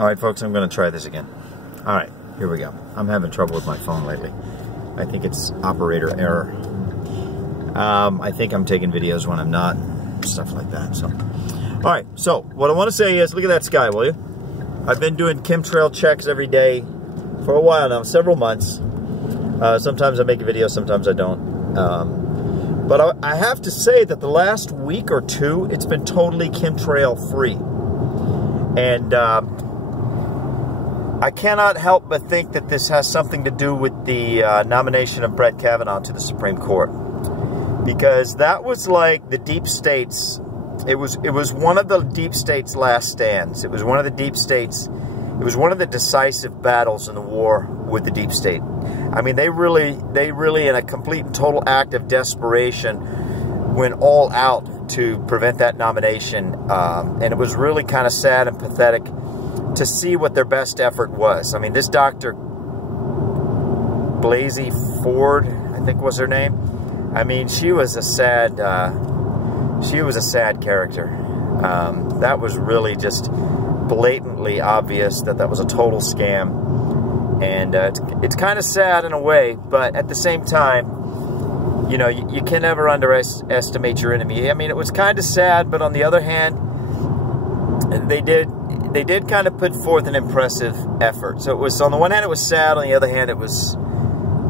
All right, folks, I'm going to try this again. All right, here we go. I'm having trouble with my phone lately. I think it's operator error. I think I'm taking videos when I'm not, stuff like that. So, all right, so what I want to say is, look at that sky, will you? I've been doing chemtrail checks every day for a while now, several months. Sometimes I make a video, sometimes I don't. But I have to say that the last week or two, it's been totally chemtrail-free. And I cannot help but think that this has something to do with the nomination of Brett Kavanaugh to the Supreme Court. Because that was like the deep states. It was one of the deep states' last stands. It was one of the deep states. It was one of the decisive battles in the war with the deep state. I mean, they really, in a complete and total act of desperation, went all out to prevent that nomination. And it was really kind of sad and pathetic to see what their best effort was. I mean, this Dr. Blasey Ford, I think was her name. I mean, she was a sad character. That was really just blatantly obvious that that was a total scam. And it's kind of sad in a way, but at the same time, you know, you can never underestimate your enemy. I mean, it was kind of sad, but on the other hand, they did kind of put forth an impressive effort. So it was, on the one hand, it was sad. On the other hand, it was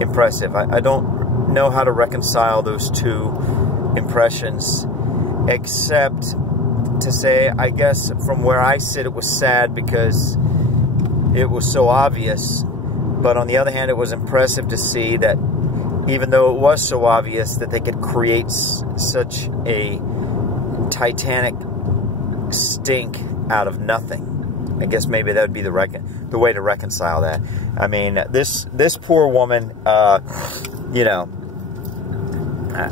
impressive. I don't know how to reconcile those two impressions, except to say, I guess, from where I sit, it was sad because it was so obvious. But on the other hand, it was impressive to see that even though it was so obvious that they could create such a titanic stink out of nothing. I guess maybe that would be the way to reconcile that. I mean, this poor woman, you know,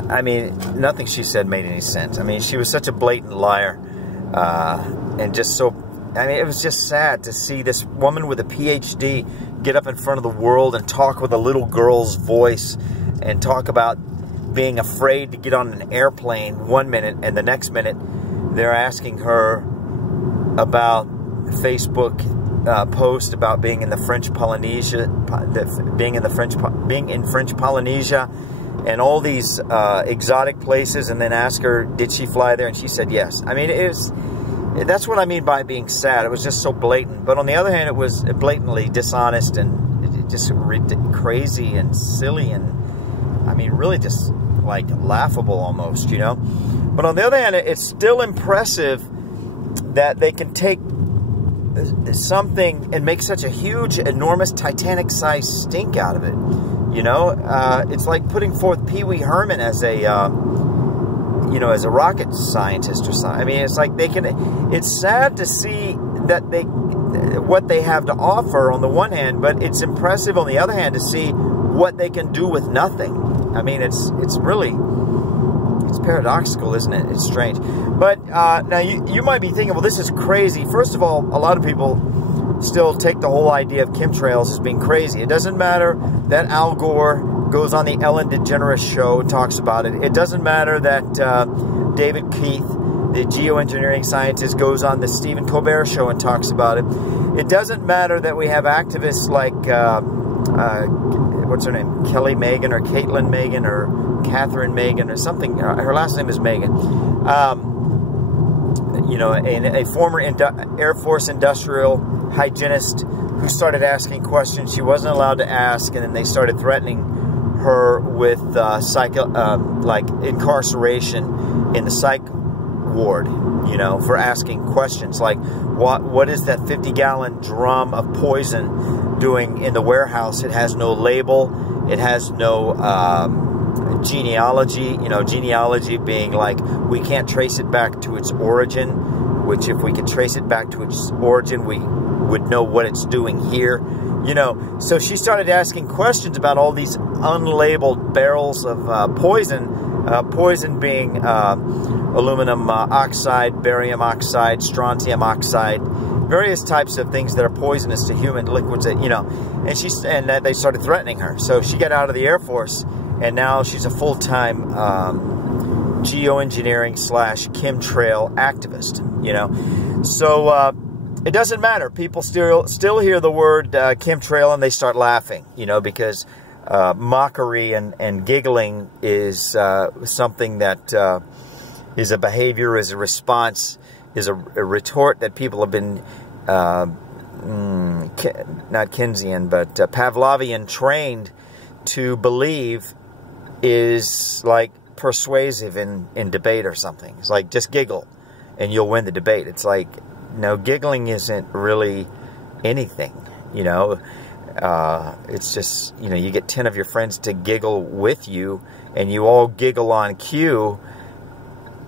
I mean, nothing she said made any sense. I mean, she was such a blatant liar, and just so, I mean, it was just sad to see this woman with a PhD get up in front of the world and talk with a little girl's voice and talk about being afraid to get on an airplane one minute, and the next minute they're asking her about Facebook post about being in the French Polynesia, being in French Polynesia, and all these exotic places, and then ask her, did she fly there? And she said yes. I mean, that's what I mean by being sad. It was just so blatant. But on the other hand, it was blatantly dishonest and just crazy and silly, and I mean, really just like laughable almost, you know. But on the other hand, it's still impressive that they can take something and make such a huge, enormous, Titanic-sized stink out of it. You know, it's like putting forth Pee Wee Herman as a, you know, as a rocket scientist or something. I mean, it's like they can. It's sad to see that what they have to offer on the one hand, but it's impressive on the other hand to see what they can do with nothing. I mean, it's really, it's paradoxical, isn't it? It's strange. But now you might be thinking, well, this is crazy. First of all, a lot of people still take the whole idea of chemtrails as being crazy. It doesn't matter that Al Gore goes on the Ellen DeGeneres show and talks about it. It doesn't matter that David Keith, the geoengineering scientist, goes on the Stephen Colbert show and talks about it. It doesn't matter that we have activists like, what's her name, Kelly Megan or Caitlin Megan or Catherine Megan or something. Her last name is Megan. You know, a former Air Force industrial hygienist who started asking questions she wasn't allowed to ask, and then they started threatening her with like incarceration in the psych ward, you know, for asking questions like, what is that 50-gallon drum of poison doing in the warehouse? It has no label. It has no genealogy, you know, genealogy being like, we can't trace it back to its origin, which if we could trace it back to its origin, we would know what it's doing here, you know. So she started asking questions about all these unlabeled barrels of poison being aluminum oxide, barium oxide, strontium oxide, various types of things that are poisonous to human liquids, that, you know. And they started threatening her. So she got out of the Air Force, and now she's a full-time geoengineering / chemtrail activist, you know. So it doesn't matter. People still hear the word chemtrail and they start laughing, you know, because mockery and giggling is something that is a behavior, is a response, is a retort that people have been, not Keynesian, but Pavlovian trained to believe is like persuasive in debate or something. It's like, just giggle and you'll win the debate. It's like, no, giggling isn't really anything, you know. It's just, you know, you get 10 of your friends to giggle with you and you all giggle on cue.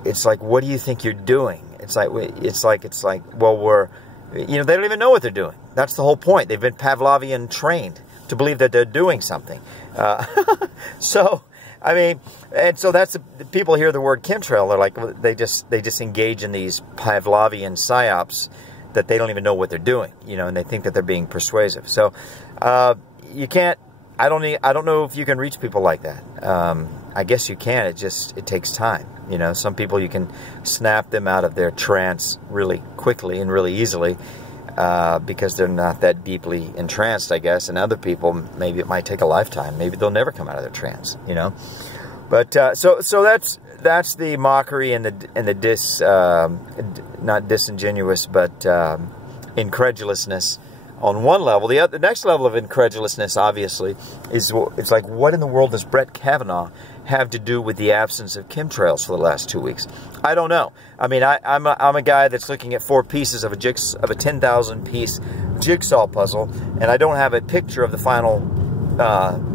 It's like, what do you think you're doing? It's like, well, you know, they don't even know what they're doing. That's the whole point. They've been Pavlovian trained to believe that they're doing something. So, I mean, and so that's people hear the word chemtrail. They're like, they just engage in these Pavlovian psyops that they don't even know what they're doing, you know, and they think that they're being persuasive. So, you can't. I don't know if you can reach people like that. I guess you can. It takes time. You know, some people you can snap them out of their trance really quickly and really easily because they're not that deeply entranced, I guess. And other people, maybe it might take a lifetime. Maybe they'll never come out of their trance. You know, but so that's the mockery and the not disingenuous, but incredulousness. On one level, the next level of incredulousness, obviously, is it's like, what in the world does Brett Kavanaugh have to do with the absence of chemtrails for the last 2 weeks? I don't know. I mean, I'm a guy that's looking at 4 pieces of a 10,000-piece jigsaw puzzle, and I don't have a picture of the final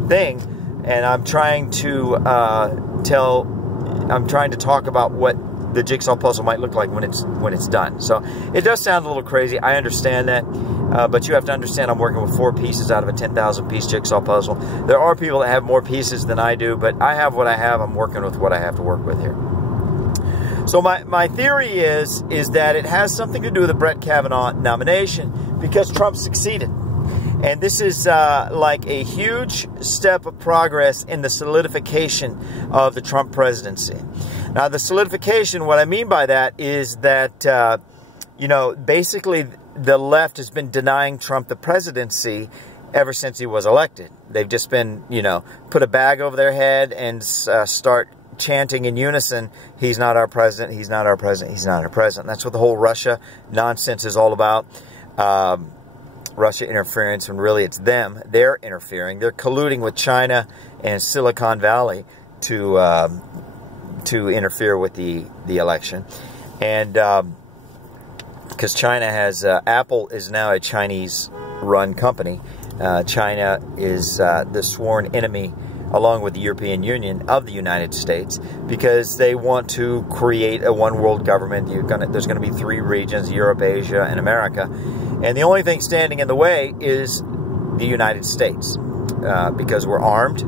thing, and I'm trying to talk about what the jigsaw puzzle might look like when it's done. So it does sound a little crazy. I understand that. But you have to understand I'm working with 4 pieces out of a 10,000-piece jigsaw puzzle. There are people that have more pieces than I do, but I have what I have. I'm working with what I have to work with here. So my theory is that it has something to do with the Brett Kavanaugh nomination because Trump succeeded. And this is like a huge step of progress in the solidification of the Trump presidency. Now, the solidification, what I mean by that is that, you know, basically the left has been denying Trump the presidency ever since he was elected. They've just been, you know, put a bag over their head and start chanting in unison, he's not our president, he's not our president, he's not our president. That's what the whole Russia nonsense is all about. Russia interference, when really it's them. They're interfering. They're colluding with China and Silicon Valley to interfere with the election. And because China has, Apple is now a Chinese-run company. China is the sworn enemy, along with the European Union, of the United States, because they want to create a one-world government. There's going to be 3 regions, Europe, Asia, and America. And the only thing standing in the way is the United States, because we're armed,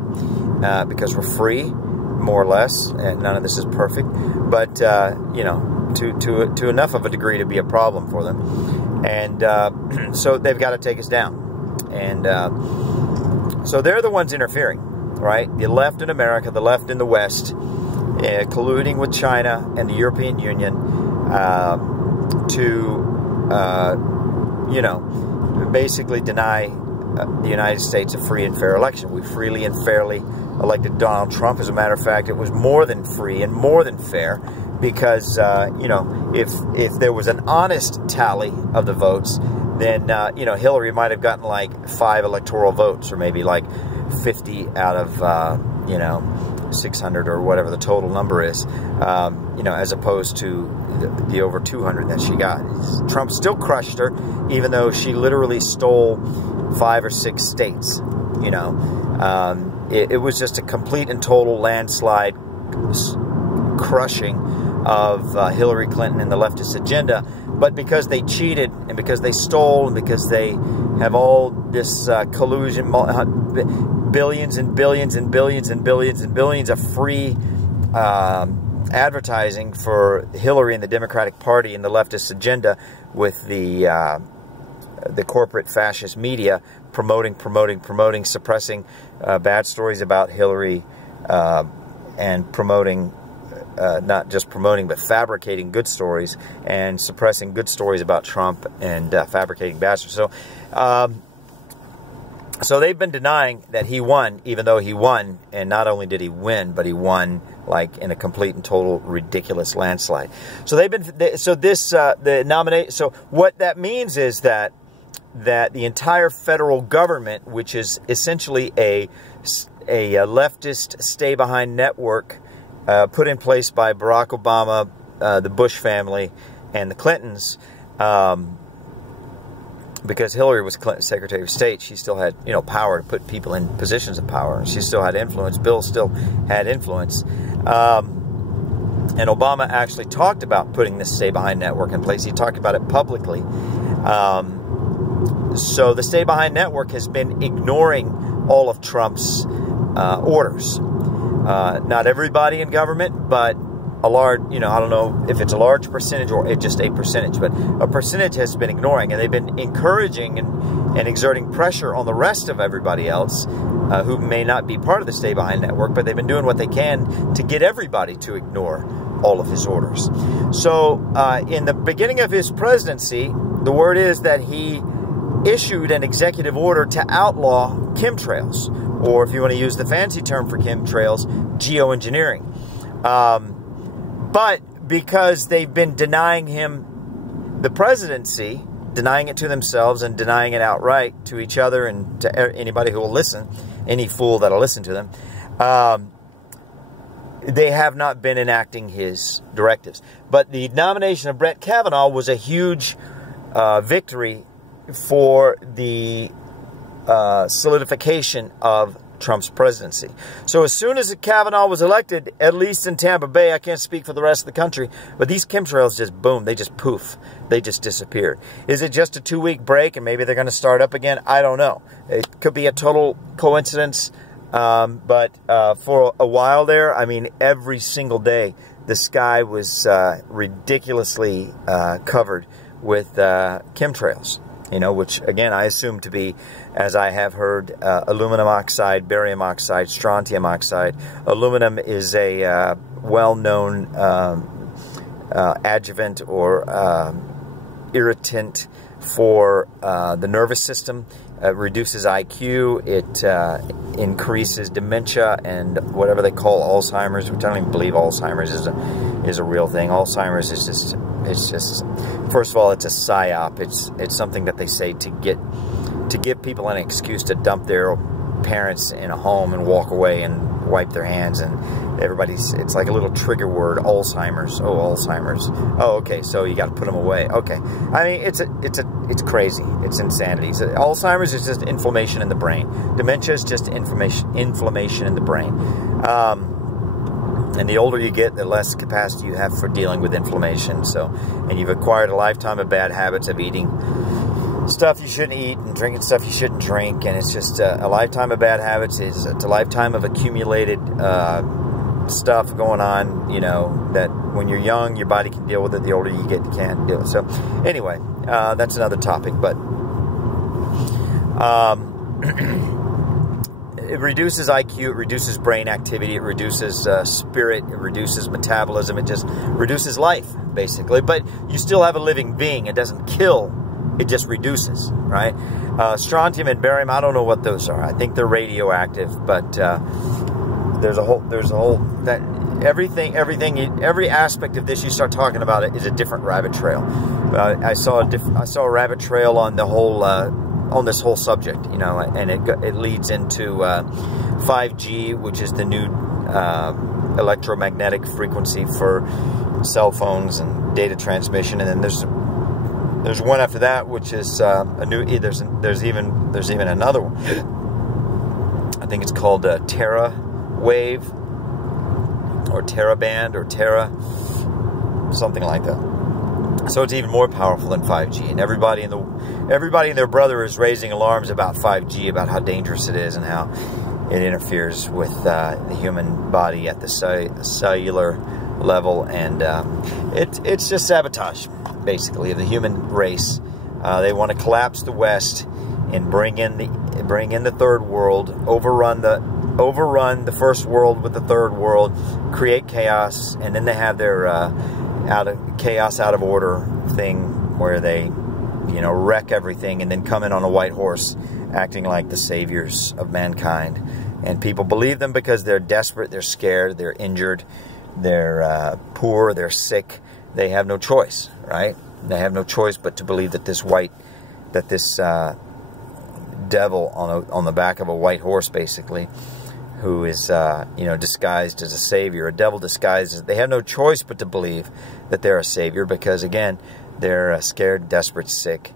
because we're free, more or less. And none of this is perfect, but, you know, to enough of a degree to be a problem for them. And so they've got to take us down. And so they're the ones interfering, right? The left in America, the left in the West, colluding with China and the European Union to, you know, basically deny the United States a free and fair election. We freely and fairly elected Donald Trump. As a matter of fact, it was more than free and more than fair, because, you know, if there was an honest tally of the votes, then, you know, Hillary might have gotten like 5 electoral votes, or maybe like 50 out of, you know, 600 or whatever the total number is, you know, as opposed to the over 200 that she got. Trump still crushed her, even though she literally stole 5 or 6 states, you know. It was just a complete and total landslide crushing of Hillary Clinton and the leftist agenda. But because they cheated, and because they stole, and because they have all this collusion, billions and billions and billions and billions and billions of free advertising for Hillary and the Democratic Party and the leftist agenda, with the corporate fascist media promoting, suppressing bad stories about Hillary, and promoting not just promoting, but fabricating good stories and suppressing good stories about Trump and fabricating bad stories. So they've been denying that he won, even though he won, and not only did he win, but he won like in a complete and total ridiculous landslide. So so what that means is that the entire federal government, which is essentially a leftist stay-behind network put in place by Barack Obama, the Bush family, and the Clintons, because Hillary was Secretary of State, she still had, power to put people in positions of power. She still had influence. Bill still had influence. And Obama actually talked about putting this stay-behind network in place. He talked about it publicly. So the stay-behind network has been ignoring all of Trump's orders. Not everybody in government, but a large, I don't know if it's a large percentage or just a percentage, but a percentage has been ignoring, and they've been encouraging and exerting pressure on the rest of everybody else who may not be part of the stay-behind network, but they've been doing what they can to get everybody to ignore all of his orders. So in the beginning of his presidency, the word is that he issued an executive order to outlaw chemtrails, or if you want to use the fancy term for chemtrails, geoengineering. But because they've been denying him the presidency, denying it to themselves and denying it outright to each other and to anybody who will listen, any fool that'll listen to them, they have not been enacting his directives. But the nomination of Brett Kavanaugh was a huge victory for the solidification of Trump's presidency. So as soon as Kavanaugh was elected, at least in Tampa Bay, I can't speak for the rest of the country, but these chemtrails just boom, they just poof, they just disappeared. Is it just a 2-week break and maybe they're going to start up again? I don't know. It could be a total coincidence, but for a while there, I mean, every single day, the sky was ridiculously covered with chemtrails. Which, again, I assume to be, as I have heard, aluminum oxide, barium oxide, strontium oxide. Aluminum is a well-known adjuvant or irritant for the nervous system. It reduces IQ. It increases dementia and whatever they call Alzheimer's, which I don't even believe Alzheimer's is a real thing. Alzheimer's is just... first of all, it's a psyop. It's something that they say to give people an excuse to dump their parents in a home and walk away and wipe their hands, and it's like a little trigger word, Alzheimer's. Oh, Alzheimer's. Oh, okay, so you got to put them away. Okay. I mean, it's crazy. It's insanity. So Alzheimer's is just inflammation in the brain. Dementia is just inflammation in the brain. And the older you get, the less capacity you have for dealing with inflammation. And you've acquired a lifetime of bad habits of eating stuff you shouldn't eat and drinking stuff you shouldn't drink. And it's just a lifetime of bad habits. It's a lifetime of accumulated stuff going on, that when you're young, your body can deal with it. The older you get, you can't deal with it. So anyway, that's another topic. But it reduces IQ, it reduces brain activity, it reduces spirit, it reduces metabolism, it just reduces life, basically. But you still have a living being. It doesn't kill, it just reduces, right? Strontium and barium, I don't know what those are. I think they're radioactive, but there's a whole, that every aspect of this, you start talking about it, is a different rabbit trail. I saw a rabbit trail on the whole, on this whole subject, and it leads into 5G, which is the new electromagnetic frequency for cell phones and data transmission, and then there's one after that, which is a new. There's even another one. I think it's called Terra Wave or Terra Band or Terra, something like that. So it's even more powerful than 5G, and everybody and their brother is raising alarms about 5G, about how dangerous it is and how it interferes with the human body at the cellular level, and it's just sabotage, basically, of the human race. They want to collapse the West and bring in the third world, overrun the overrun the first world with the third world, create chaos, and then they have their chaos out of order thing where they, you know, wreck everything and then come in on a white horse acting like the saviors of mankind. And people believe them because they're desperate, they're scared, they're injured, they're poor, they're sick. They have no choice, right? They have no choice but to believe that this devil on the back of a white horse, basically, who is you know, disguised as a savior, a devil disguised as, they have no choice but to believe that they're a savior because, again, they're scared, desperate, sick,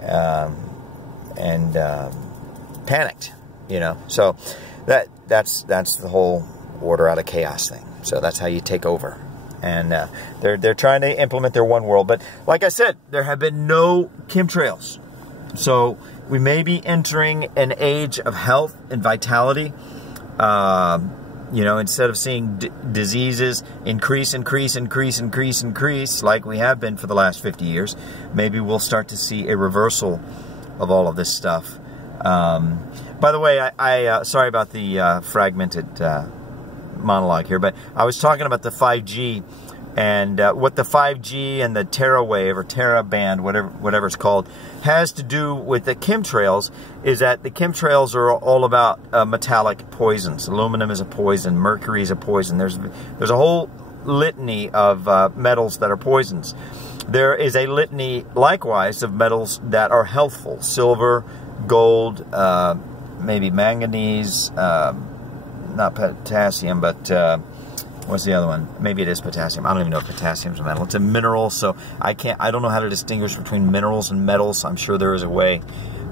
and panicked, you know. So that's the whole order out of chaos thing. So that's how you take over. And they're trying to implement their one world. But like I said, there have been no chemtrails. So we may be entering an age of health and vitality. You know, instead of seeing diseases increase like we have been for the last 50 years, maybe we'll start to see a reversal of all of this stuff. By the way, sorry about the fragmented monologue here, but I was talking about the 5G and what the 5G and the Terra wave or Terra band, whatever it's called, has to do with the chemtrails is that the chemtrails are all about metallic poisons. Aluminum is a poison, mercury is a poison. There's a whole litany of metals that are poisons. There is a litany likewise of metals that are healthful: silver, gold, maybe manganese, not potassium, but what's the other one? Maybe it is potassium. I don't even know if potassium is a metal. It's a mineral, so I don't know how to distinguish between minerals and metals. I'm sure there is a way.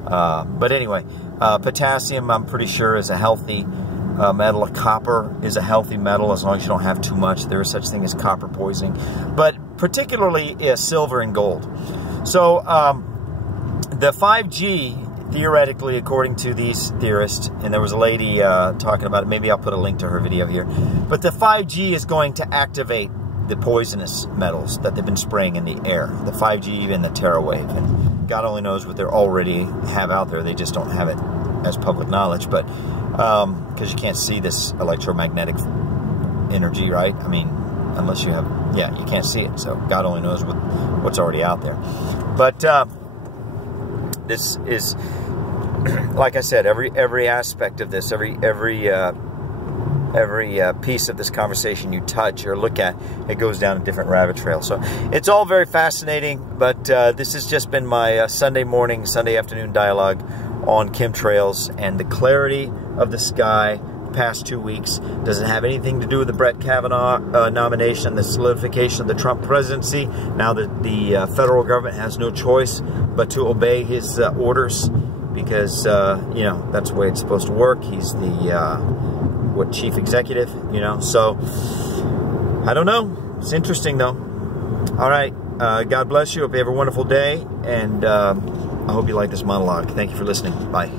But anyway, potassium, I'm pretty sure, is a healthy metal. Copper is a healthy metal as long as you don't have too much. There is such thing as copper poisoning. But particularly silver and gold. So the 5G, theoretically, according to these theorists, and there was a lady talking about it, maybe I'll put a link to her video here, but the 5G is going to activate the poisonous metals that they've been spraying in the air, the 5G and the Terra wave, and God only knows what they already have out there. They just don't have it as public knowledge, but because you can't see this electromagnetic energy, right? I mean, unless you have, yeah, you can't see it, so God only knows what's already out there. But this is, like I said, every aspect of this, every piece of this conversation you touch or look at, it goes down a different rabbit trail. So it's all very fascinating, but this has just been my Sunday morning, Sunday afternoon dialogue on chemtrails and the clarity of the sky past 2 weeks. Doesn't have anything to do with the Brett Kavanaugh nomination, the solidification of the Trump presidency. Now that the federal government has no choice but to obey his orders, because you know, that's the way it's supposed to work. He's the chief executive, you know. So I don't know. It's interesting though. All right. God bless you. Hope you have a wonderful day, and I hope you like this monologue. Thank you for listening. Bye.